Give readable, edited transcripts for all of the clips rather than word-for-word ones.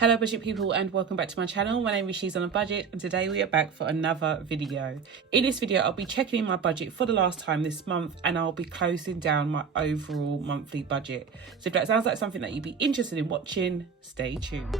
Hello budget people and welcome back to my channel. My name is She's on a Budget and today we are back for another video. In this video I'll be checking in my budget for the last time this month and I'll be closing down my overall monthly budget. So if that sounds like something that you'd be interested in watching, stay tuned.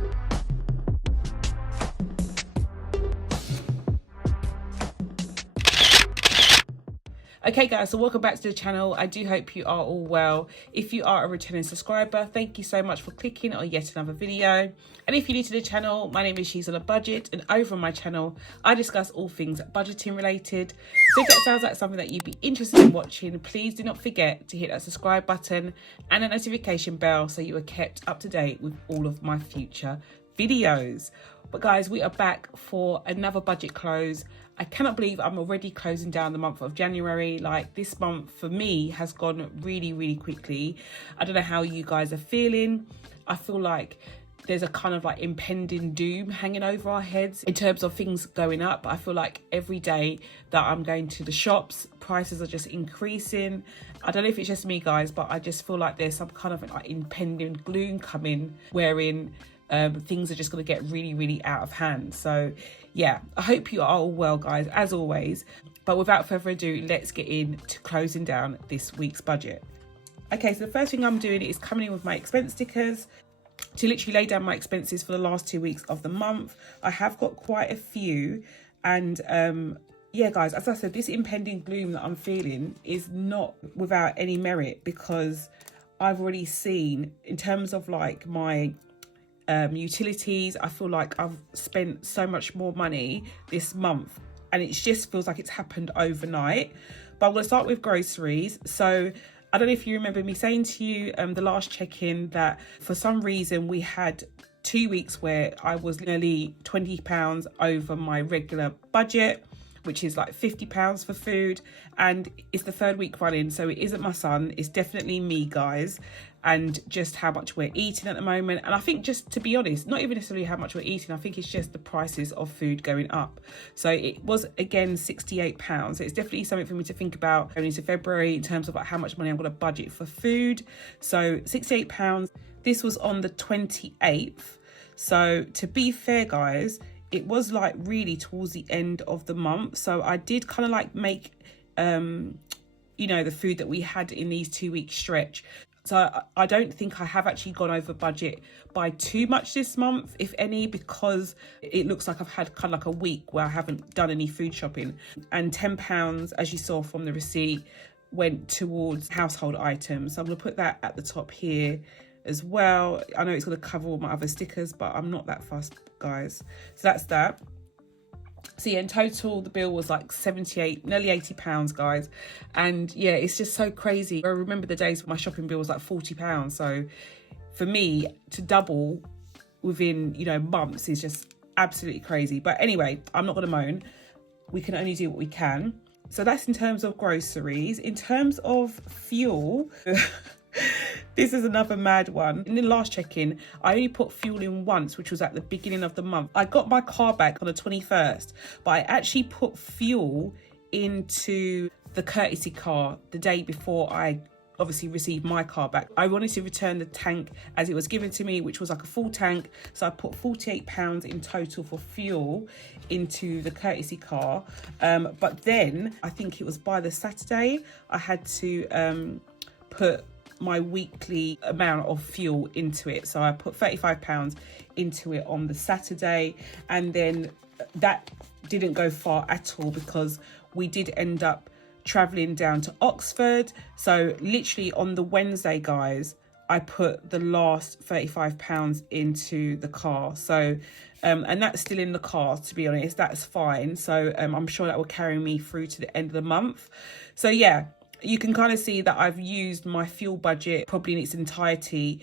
Okay guys, so welcome back to the channel. I do hope you are all well. If you are a returning subscriber, thank you so much for clicking on yet another video. And if you're new to the channel, my name is She's on a Budget and over on my channel, I discuss all things budgeting related. So if that sounds like something that you'd be interested in watching, please do not forget to hit that subscribe button and a notification bell so you are kept up to date with all of my future videos. But guys, we are back for another budget close. I cannot believe I'm already closing down the month of January. Like, this month for me has gone really quickly. I don't know how you guys are feeling. I feel like there's a kind of like impending doom hanging over our heads in terms of things going up. I feel like every day that I'm going to the shops, prices are just increasing. I don't know if it's just me guys, but I just feel like there's some kind of like impending gloom coming wherein things are just going to get really out of hand. So yeah, I hope you are all well guys, as always. But without further ado, let's get into closing down this week's budget. Okay, so the first thing I'm doing is coming in with my expense stickers to literally lay down my expenses for the last 2 weeks of the month. I have got quite a few, and yeah guys, as I said, this impending gloom that I'm feeling is not without any merit, because I've already seen, in terms of like my utilities, I feel like I've spent so much more money this month and it just feels like it's happened overnight. But I'm going to start with groceries. So I don't know if you remember me saying to you the last check-in that for some reason we had 2 weeks where I was nearly £20 over my regular budget, which is like £50 for food, and it's the third week running, so it isn't my son, it's definitely me guys, and just how much we're eating at the moment. And I think, just to be honest, not even necessarily how much we're eating, I think it's just the prices of food going up. So it was again £68, so it's definitely something for me to think about going into February in terms of like how much money I'm going to budget for food. So £68, this was on the 28th. So to be fair guys, it was like really towards the end of the month. So I did kind of like make, you know, the food that we had in these 2 week stretch. So I don't think I have actually gone over budget by too much this month, if any, because it looks like I've had kind of like a week where I haven't done any food shopping. And £10, as you saw from the receipt, went towards household items. So I'm going to put that at the top here as well. I know it's going to cover all my other stickers, but I'm not that fussed guys. So that's that. So yeah, in total the bill was like 78, nearly £80 guys. And yeah, it's just so crazy. I remember the days when my shopping bill was like £40. So for me to double within, you know, months is just absolutely crazy. But anyway, I'm not going to moan. We can only do what we can. So that's in terms of groceries. In terms of fuel, this is another mad one. In the last check-in, I only put fuel in once, which was at the beginning of the month. I got my car back on the 21st, but I actually put fuel into the courtesy car the day before I obviously received my car back. I wanted to return the tank as it was given to me, which was like a full tank. So I put £48 in total for fuel into the courtesy car. But then I think it was by the Saturday, I had to put my weekly amount of fuel into it. So I put £35 into it on the Saturday, and then that didn't go far at all because we did end up traveling down to Oxford. So literally on the Wednesday guys, I put the last £35 into the car. So and that's still in the car, to be honest, that's fine. So I'm sure that will carry me through to the end of the month. So yeah, you can kind of see that I've used my fuel budget probably in its entirety,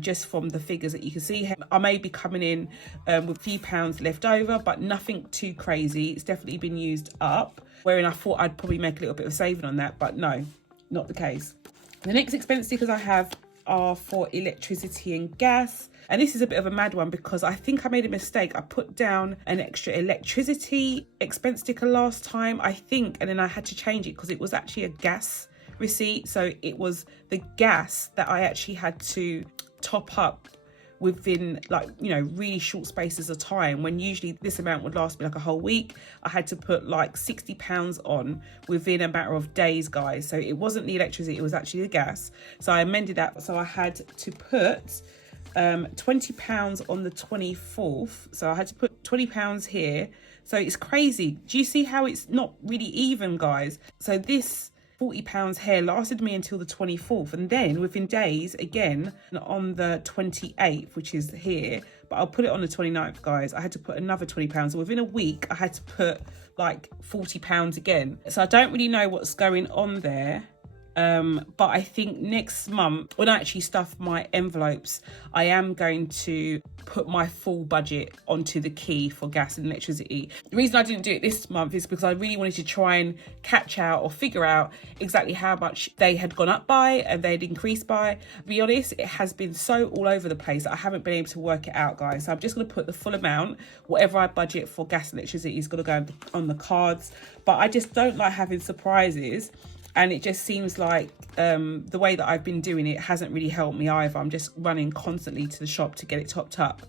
just from the figures that you can see here. I may be coming in with a few pounds left over, but nothing too crazy. It's definitely been used up, wherein I thought I'd probably make a little bit of saving on that, but no, not the case. The next expense stickers I have are for electricity and gas. And this is a bit of a mad one because I think I made a mistake. I put down an extra electricity expense sticker last time, I think, and then I had to change it because it was actually a gas receipt. So it was the gas that I actually had to top up within like, you know, really short spaces of time, when usually this amount would last me like a whole week. I had to put like £60 on within a matter of days, guys. So it wasn't the electricity, it was actually the gas. So I amended that. So I had to put £20 on the 24th. So I had to put £20 here. So it's crazy. Do you see how it's not really even, guys? So this £40 here lasted me until the 24th, and then within days again on the 28th, which is here, but I'll put it on the 29th, guys, I had to put another £20. So within a week I had to put like £40 again. So I don't really know what's going on there. But I think next month, when I actually stuff my envelopes, I am going to put my full budget onto the key for gas and electricity. The reason I didn't do it this month is because I really wanted to try and catch out or figure out exactly how much they had gone up by and they'd increased by. To be honest, it has been so all over the place that I haven't been able to work it out, guys. So I'm just going to put the full amount, whatever I budget for gas and electricity is going to go on the cards. But I just don't like having surprises. And it just seems like the way that I've been doing it hasn't really helped me either. I'm just running constantly to the shop to get it topped up.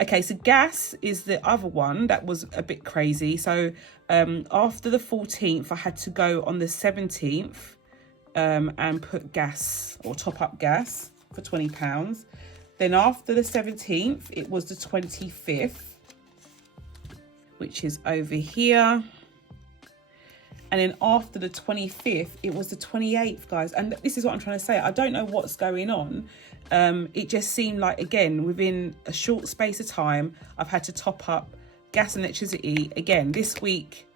Okay, so gas is the other one that was a bit crazy. So after the 14th, I had to go on the 17th and put gas or top up gas for £20. Then after the 17th, it was the 25th, which is over here. And then after the 25th, it was the 28th, guys. And this is what I'm trying to say. I don't know what's going on. It just seemed like, again, within a short space of time, I've had to top up gas and electricity. Again, this week,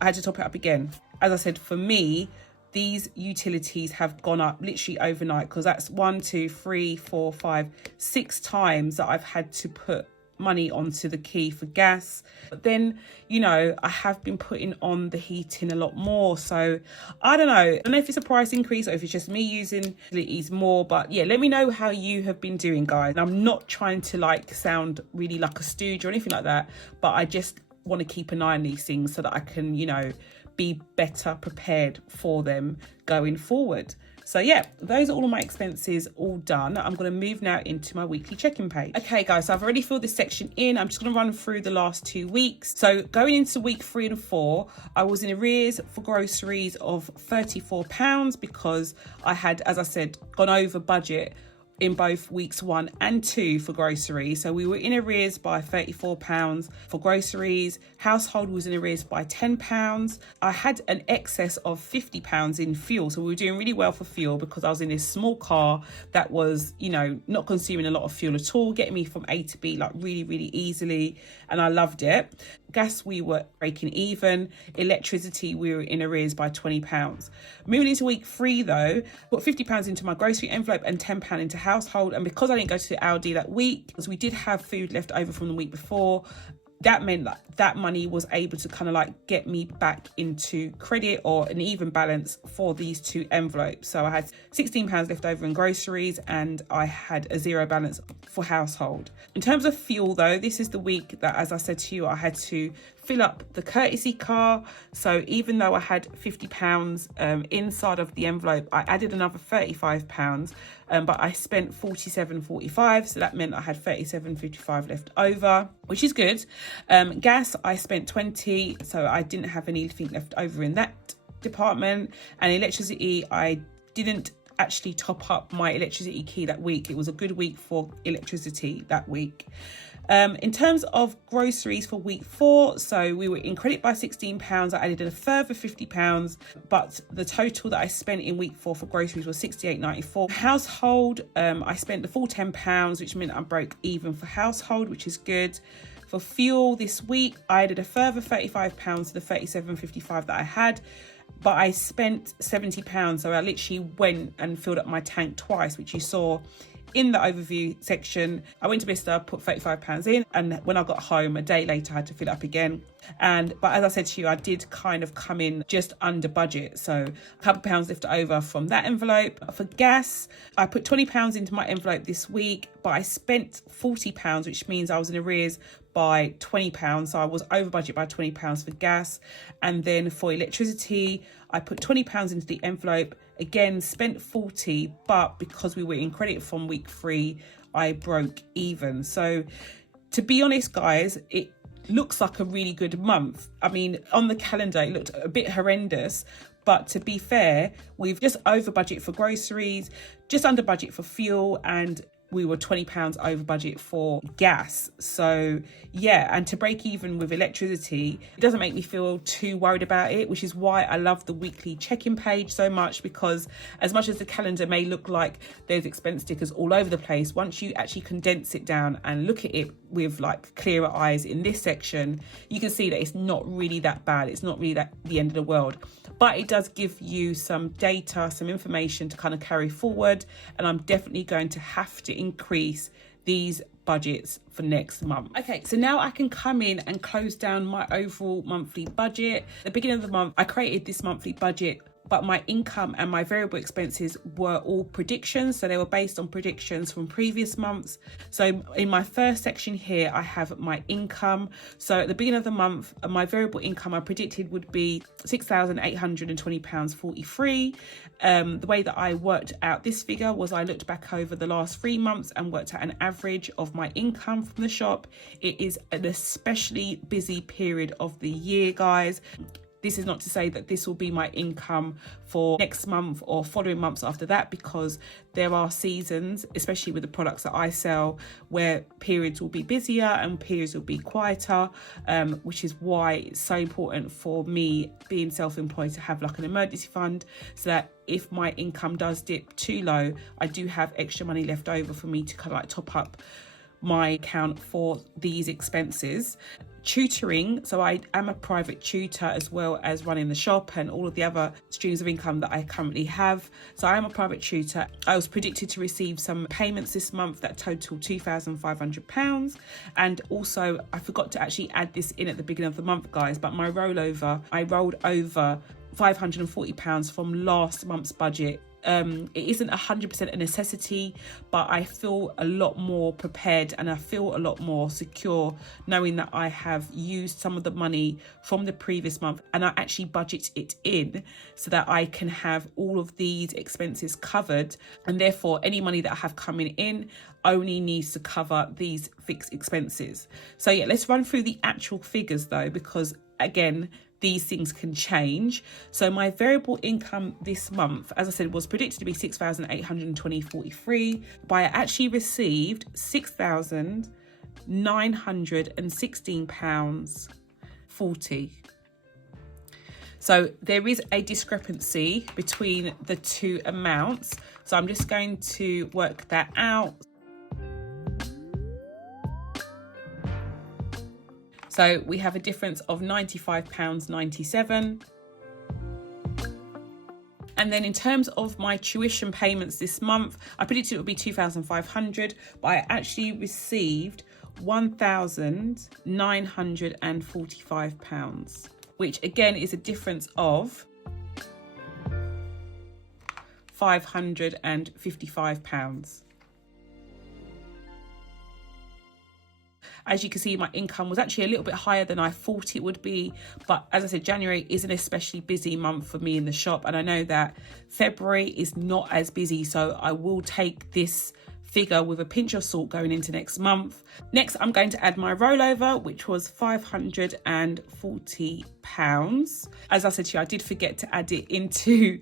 I had to top it up again. As I said, for me, these utilities have gone up literally overnight, because that's 1, 2, 3, 4, 5, 6 times that I've had to put money onto the key for gas. But then, you know, I have been putting on the heating a lot more. So I don't know. I don't know if it's a price increase or if it's just me using utilities more. But yeah, let me know how you have been doing, guys. And I'm not trying to like sound really like a stooge or anything like that, but I just want to keep an eye on these things so that I can, you know, be better prepared for them going forward. So yeah, those are all of my expenses all done. I'm going to move now into my weekly check-in page. Okay guys, so I've already filled this section in. I'm just going to run through the last 2 weeks. So going into week 3 and 4, I was in arrears for groceries of £34 because I had, as I said, gone over budget in both weeks 1 and 2 for groceries. So we were in arrears by £34 for groceries. Household was in arrears by £10. I had an excess of £50 in fuel. So we were doing really well for fuel because I was in this small car that was, you know, not consuming a lot of fuel at all, getting me from A to B like really, really easily. And I loved it. Gas, we were breaking even. Electricity, we were in arrears by £20. Moving into week 3 though, put £50 into my grocery envelope and £10 into household. And because I didn't go to Aldi that week, because we did have food left over from the week before, that meant that that money was able to kind of like get me back into credit or an even balance for these 2 envelopes. So I had £16 left over in groceries and I had a 0 balance for household. In terms of fuel though, this is the week that, as I said to you, I had to fill up the courtesy car. So even though I had £50 inside of the envelope, I added another £35, but I spent £47.45. So that meant I had £37.55 left over, which is good. Gas, I spent £20, so I didn't have anything left over in that department. And electricity, I didn't actually top up my electricity key that week. It was a good week for electricity that week. In terms of groceries for week 4, so we were in credit by £16. I added a further £50, but the total that I spent in week 4 for groceries was £68.94. Household, I spent the full £10, which meant I broke even for household, which is good. For fuel this week, I added a further £35 to the £37.55 that I had, but I spent £70. So I literally went and filled up my tank twice, which you saw in the overview section. I went to Bicester, put £35 in, and when I got home a day later I had to fill it up again. But as I said to you, I did kind of come in just under budget, so a couple of pounds left over from that envelope. For gas, I put £20 into my envelope this week, but I spent £40, which means I was in arrears by £20, so I was over budget by £20 for gas. And then for electricity, I put £20 into the envelope, again spent £40, but because we were in credit from week 3, I broke even. So to be honest, guys, it looks like a really good month. I mean, on the calendar, it looked a bit horrendous. But to be fair, we've just over budget for groceries, just under budget for fuel, and we were £20 over budget for gas. So yeah, and to break even with electricity, it doesn't make me feel too worried about it, which is why I love the weekly check-in page so much, because as much as the calendar may look like there's expense stickers all over the place, once you actually condense it down and look at it with like clearer eyes in this section, you can see that it's not really that bad. It's not really that the end of the world, but it does give you some data, some information to kind of carry forward. And I'm definitely going to have to increase these budgets for next month. Okay, so now I can come in and close down my overall monthly budget. At the beginning of the month, I created this monthly budget, but my income and my variable expenses were all predictions. So they were based on predictions from previous months. So in my first section here, I have my income. So at the beginning of the month, my variable income I predicted would be £6,820.43. The way that I worked out this figure was I looked back over the last 3 months and worked out an average of my income from the shop. It is an especially busy period of the year, guys. This is not to say that this will be my income for next month or following months after that, because there are seasons, especially with the products that I sell, where periods will be busier and periods will be quieter, which is why it's so important for me being self-employed to have like an emergency fund, so that if my income does dip too low, I do have extra money left over for me to kind of like top up my account for these expenses. Tutoring, so I am a private tutor as well as running the shop and all of the other streams of income that I currently have. So I am a private tutor. I was predicted to receive some payments this month that total £2,500, and also I forgot to actually add this in at the beginning of the month, guys, but my rollover, I rolled over £540 from last month's budget. It isn't 100% a necessity, but I feel a lot more prepared and I feel a lot more secure knowing that I have used some of the money from the previous month and I actually budget it in so that I can have all of these expenses covered, and therefore any money that I have coming in only needs to cover these fixed expenses. So yeah, let's run through the actual figures though, because again, these things can change. So my variable income this month, as I said, was predicted to be £6,820.43, but I actually received £6,916.40. So there is a discrepancy between the two amounts. So I'm just going to work that out. So we have a difference of £95.97. And then in terms of my tuition payments this month, I predicted it would be £2,500, but I actually received £1,945, which again is a difference of £555. As you can see, my income was actually a little bit higher than I thought it would be. But as I said, January is an especially busy month for me in the shop. And I know that February is not as busy. So I will take this figure with a pinch of salt going into next month. Next, I'm going to add my rollover, which was £540. As I said to you, I did forget to add it into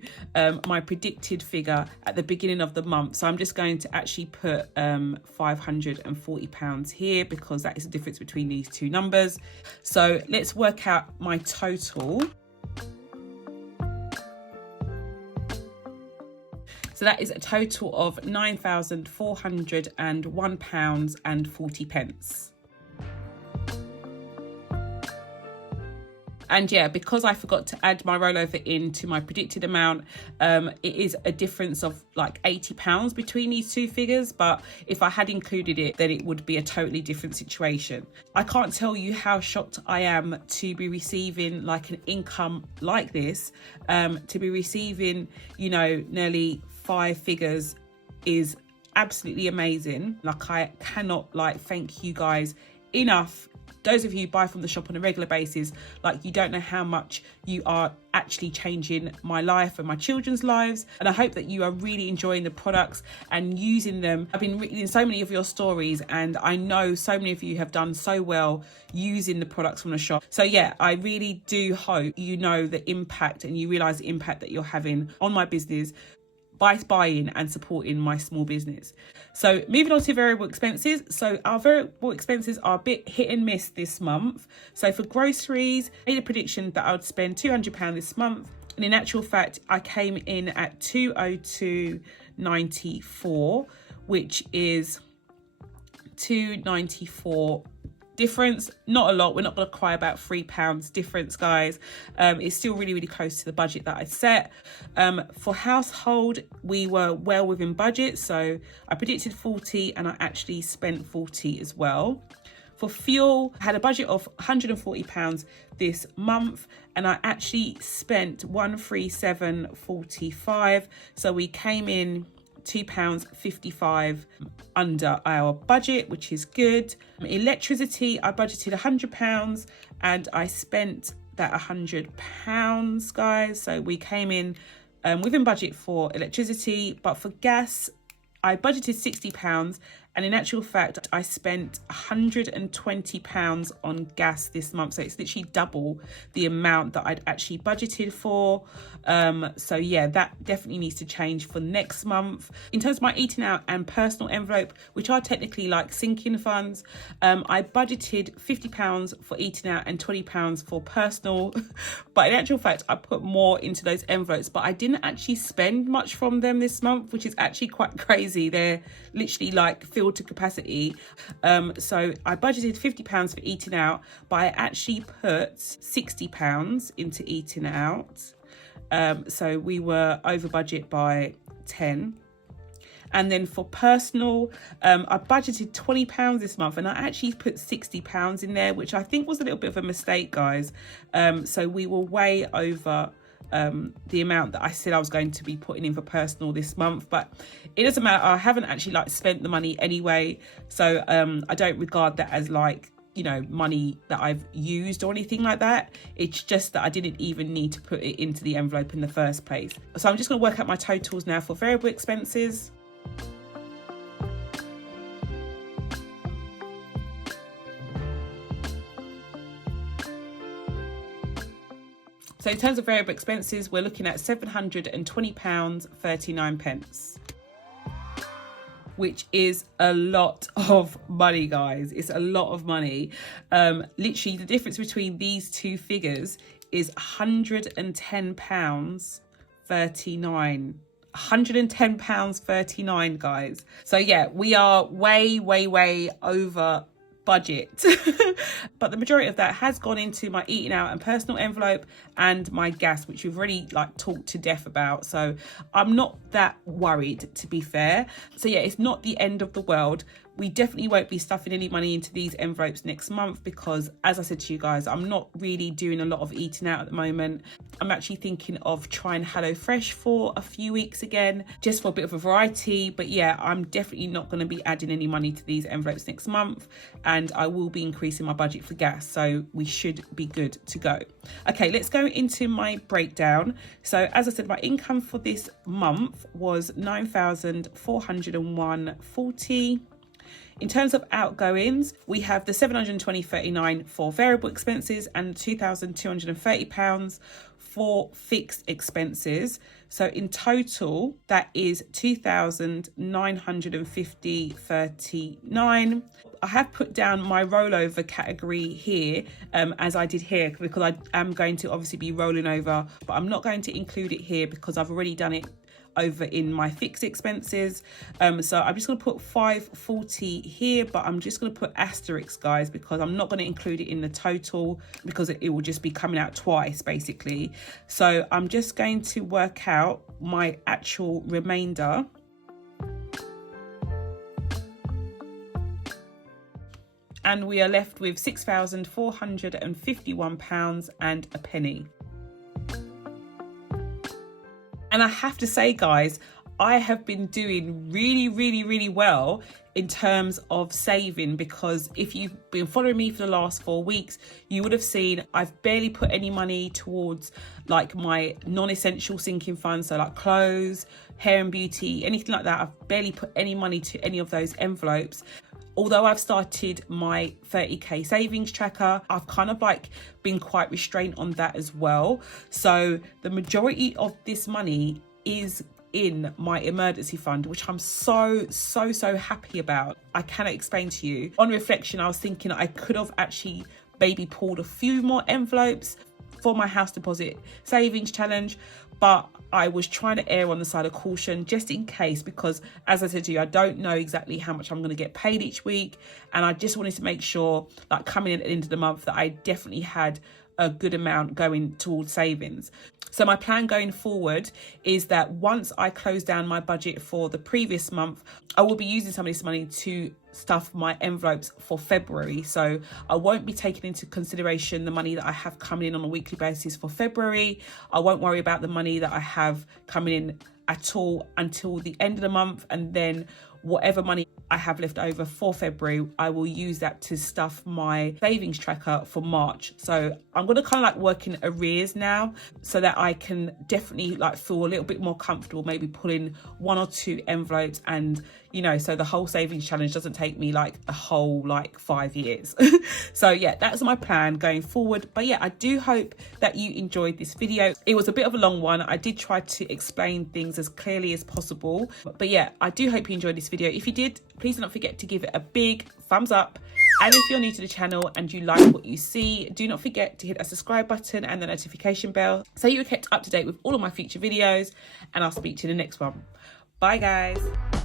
my predicted figure at the beginning of the month. So I'm just going to actually put £540 here because that is the difference between these two numbers. So let's work out my total. So that is a total of £9,401.40. And yeah, because I forgot to add my rollover into my predicted amount, it is a difference of like £80 between these two figures. But if I had included it, then it would be a totally different situation. I can't tell you how shocked I am to be receiving like an income like this. To be receiving, you know, nearly 5 figures is absolutely amazing. Like I cannot like thank you guys enough Those of you who buy from the shop on a regular basis, like, you don't know how much you are actually changing my life and my children's lives. And I hope that you are really enjoying the products and using them. I've been reading so many of your stories, and I know so many of you have done so well using the products from the shop. So yeah, I really do hope you know the impact and you realize the impact that you're having on my business by buying and supporting my small business. So moving on to variable expenses. So our variable expenses are a bit hit and miss this month. So for groceries, I made a prediction that I would spend £200 this month. And in actual fact, I came in at 202.94, which is 294 difference. Not a lot. We're not going to cry about £3 difference, guys. It's still really, really close to the budget that I set. For household, we were well within budget. So I predicted 40 and I actually spent 40 as well. For fuel, I had a budget of £140 this month and I actually spent £137.45. So we came in £2.55 under our budget, which is good. Electricity, I budgeted £100 and I spent that £100, guys. So we came in within budget for electricity, but for gas, I budgeted £60 and in actual fact, I spent £120 on gas this month. So it's literally double the amount that I'd actually budgeted for. So yeah, that definitely needs to change for next month. In terms of my eating out and personal envelope, which are technically like sinking funds, I budgeted £50 for eating out and £20 for personal. But in actual fact, I put more into those envelopes, but I didn't actually spend much from them this month, which is actually quite crazy. They're literally like filled to capacity. So I budgeted £50 for eating out, but I actually put £60 into eating out. So we were over budget by 10. And then for personal, I budgeted £20 this month and I actually put £60 in there, which I think was a little bit of a mistake, guys. So we were way over the amount that I said I was going to be putting in for personal this month, but it doesn't matter. I haven't actually like spent the money anyway. So I don't regard that as like, you know, money that I've used or anything like that. It's just that I didn't even need to put it into the envelope in the first place. So I'm just going to work out my totals now for variable expenses. So in terms of variable expenses, we're looking at £720.39, which is a lot of money, guys. It's a lot of money. Literally, the difference between these two figures is £110.39. £110.39, guys. So yeah, we are way over budget. But the majority of that has gone into my eating out and personal envelope and my gas, which we've already like talked to death about. So I'm not that worried, to be fair. So yeah, it's not the end of the world. We definitely won't be stuffing any money into these envelopes next month because, as I said to you guys, I'm not really doing a lot of eating out at the moment. I'm actually thinking of trying HelloFresh for a few weeks again, just for a bit of a variety. But yeah, I'm definitely not going to be adding any money to these envelopes next month, and I will be increasing my budget for gas, so we should be good to go. Okay, let's go into my breakdown. So as I said, my income for this month was £9,401.40. In terms of outgoings, we have the £720.39 for variable expenses and £2,230 for fixed expenses. So in total, that is £2,950.39. I have put down my rollover category here, as I did here, because I am going to obviously be rolling over, but I'm not going to include it here because I've already done it over in my fixed expenses. So I'm just going to put 540 here, but I'm just going to put asterisks, guys, because I'm not going to include it in the total because it will just be coming out twice basically. So I'm just going to work out my actual remainder. And we are left with £6,451 and a penny. And I have to say, guys, I have been doing really well in terms of saving, because if you've been following me for the last 4 weeks, you would have seen I've barely put any money towards like my non-essential sinking funds, so like clothes, hair and beauty, anything like that. I've barely put any money to any of those envelopes. Although I've started my 30k savings tracker, I've kind of like been quite restrained on that as well. So the majority of this money is in my emergency fund, which I'm so happy about. I cannot explain to you. On reflection, I was thinking I could have actually maybe pulled a few more envelopes for my house deposit savings challenge, but I was trying to err on the side of caution just in case, because as I said to you, I don't know exactly how much I'm going to get paid each week, and I just wanted to make sure, like coming in at the end of the month, that I definitely had a good amount going towards savings. So my plan going forward is that once I close down my budget for the previous month, I will be using some of this money to stuff my envelopes for February. So I won't be taking into consideration the money that I have coming in on a weekly basis for February. I won't worry about the money that I have coming in at all until the end of the month, and then whatever money I have left over for February, I will use that to stuff my savings tracker for March. So I'm going to kind of like work in arrears now, so that I can definitely like feel a little bit more comfortable, maybe pulling 1 or 2 envelopes, and you know, so the whole savings challenge doesn't take me like a whole like 5 years. So yeah, that's my plan going forward. But yeah, I do hope that you enjoyed this video. It was a bit of a long one. I did try to explain things as clearly as possible, but yeah, I do hope you enjoyed this video. If you did, please do not forget to give it a big thumbs up. And if you're new to the channel and you like what you see, do not forget to hit that subscribe button and the notification bell so you're kept up to date with all of my future videos, and I'll speak to you in the next one. Bye guys.